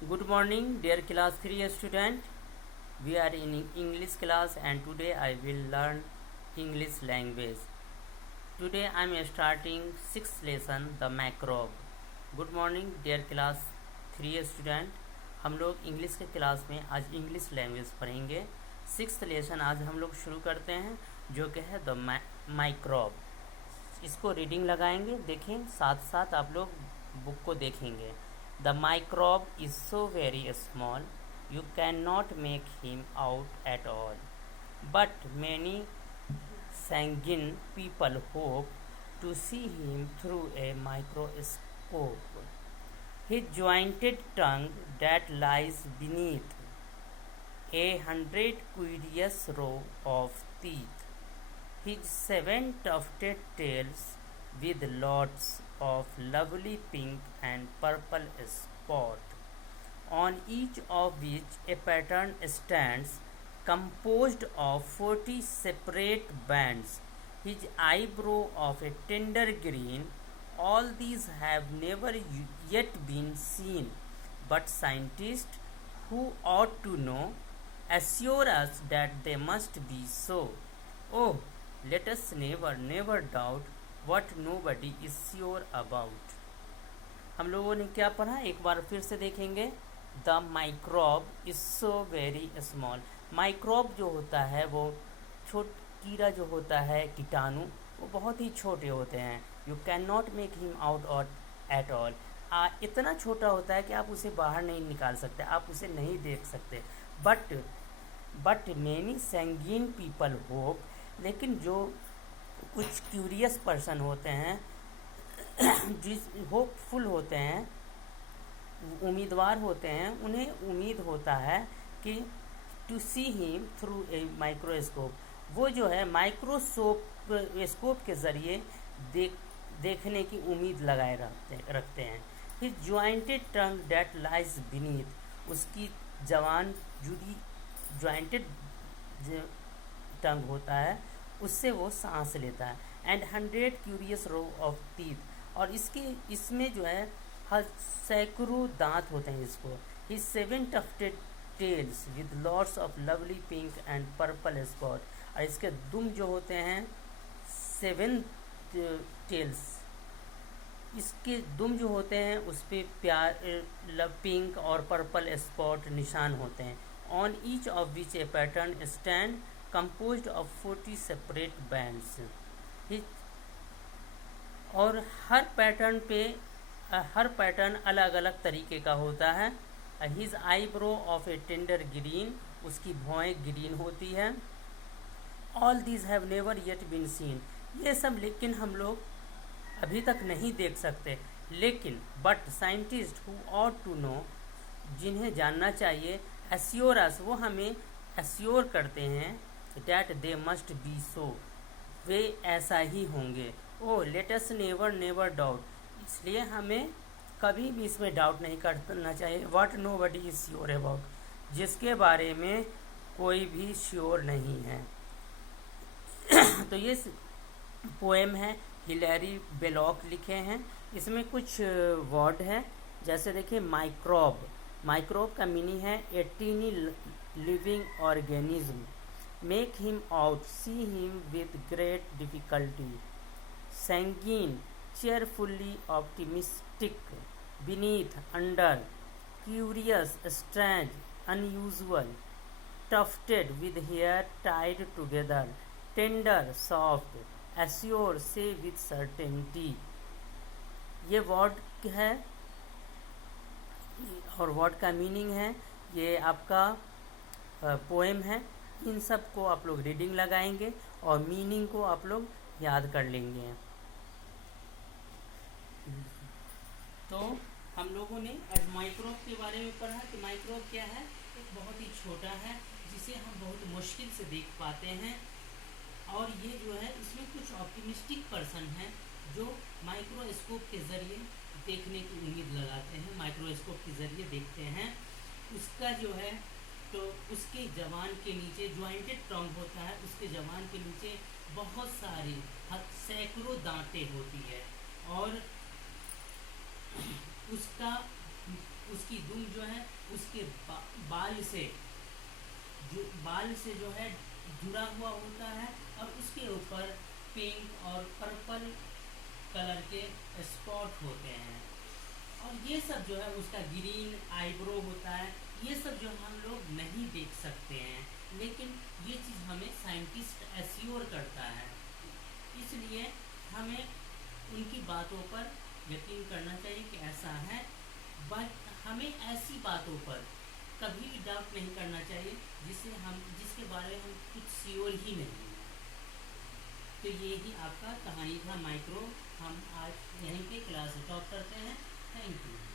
Good morning, dear class 3 student. We are in English class and today I will learn English language. Today I am starting 6th lesson the microbe. Good morning, dear class 3 student. हम लोग English के class में आज English language पढ़ेंगे। 6th lesson आज हम लोग शुरू करते हैं जो कि है द माइक्रोब। इसको रीडिंग लगाएंगे, देखें साथ साथ आप लोग बुक को देखेंगे। The microbe is so very small, you cannot make him out at all. But many sanguine people hope to see him through a microscope. His jointed tongue that lies beneath 100 curious rows of teeth. His 7 tufted tails with lots of lovely pink and purple spots, on each of which a pattern stands, composed of 40 separate bands. His eyebrow of a tender green. All these have never yet been seen, but scientists who ought to know assure us that they must be so. Oh, let us never doubt what nobody is sure about. हम लोगों ने क्या पढ़ा, एक बार फिर से देखेंगे। The microbe is so very small. Microbe जो होता है वो कीड़ा जो होता है, कीटाणु, वो बहुत ही छोटे होते हैं। You can not make him out और एट ऑल। इतना छोटा होता है कि आप उसे बाहर नहीं निकाल सकते, आप उसे नहीं देख सकते। बट मेनी सैंगीन पीपल होप, लेकिन जो कुछ क्यूरियस पर्सन होते हैं, जिस होपफुल होते हैं, उम्मीदवार होते हैं, उन्हें उम्मीद होता है कि to see him through a microscope, वो जो है माइक्रोस्कोप के ज़रिए देखने की उम्मीद लगाए रखते हैं। हिज ज्वाइंटेड टंग डेट लाइज बीनीथ, उसकी जवान जुड़ी जॉइंटेड टंग होता है, उससे वो सांस लेता है। And 100 curious row of teeth, और इसमें जो है सैकड़ों दांत होते हैं इसको। His 7 tufted tails with lots of lovely pink and purple spot, और इसके दुम जो होते हैं 7 टेल्स, इसके दुम जो होते हैं उस पर पिंक और पर्पल स्पॉट निशान होते हैं। On each of which A pattern stand composed of 40 separate bands. और हर पैटर्न अलग अलग तरीके का होता है। His eyebrow of a tender green, उसकी भौएं ग्रीन होती है। All these have never yet been seen, ये सब लेकिन हम लोग अभी तक नहीं देख सकते। लेकिन but scientist who ought to know, जिन्हें जानना चाहिए, एश्योर अस, वो हमें एश्योर करते हैं डैट दे मस्ट बी सो, वे ऐसा ही होंगे। ओ लेट अस नेवर डाउट, इसलिए हमें कभी भी इसमें डाउट नहीं करना चाहिए। What nobody is sure about, जिसके बारे में कोई भी श्योर नहीं है। तो ये पोएम है, हिलेरी बेलॉक लिखे हैं। इसमें कुछ वर्ड है, जैसे देखिए माइक्रोब। माइक्रोब का मीनिंग है a tiny living organism. Make him out, see him with great difficulty. Sanguine, cheerfully optimistic. Beneath, under. Curious, strange, unusual. Tufted with hair tied together. Tender, soft. Assure, say with certainty. ये word है और word का meaning है। ये आपका poem है। इन सब को आप लोग रीडिंग लगाएंगे और मीनिंग को आप लोग याद कर लेंगे। तो हम लोगों ने आज माइक्रोब के बारे में पढ़ा कि माइक्रोब क्या है, एक बहुत ही छोटा है जिसे हम बहुत मुश्किल से देख पाते हैं। और ये जो है, इसमें कुछ ऑप्टिमिस्टिक पर्सन हैं जो माइक्रोस्कोप के ज़रिए देखने की उम्मीद लगाते हैं, माइक्रोस्कोप के ज़रिए देखते हैं। उसका जो है, तो उसके जबान के नीचे ज्वाइंटेड टंग होता है, उसके जबान के नीचे बहुत सारी सैकड़ों दांतें होती है, और उसका उसकी दुम जो है उसके बाल से जो है जुड़ा हुआ होता है, और उसके ऊपर पिंक और पर्पल कलर के स्पॉट होते हैं। और ये सब जो है उसका ग्रीन आईब्रो होता है, ये सब जो हम लोग नहीं देख सकते हैं, लेकिन ये चीज़ हमें साइंटिस्ट एश्योर करता है। इसलिए हमें उनकी बातों पर यकीन करना चाहिए कि ऐसा है, बट हमें ऐसी बातों पर कभी भी डाउट नहीं करना चाहिए जिसके बारे में हम कुछ श्योर ही नहीं है। तो ये ही आपका कहानी था माइक्रो। हम आज यहीं पे क्लास स्टॉप करते हैं। Thank you.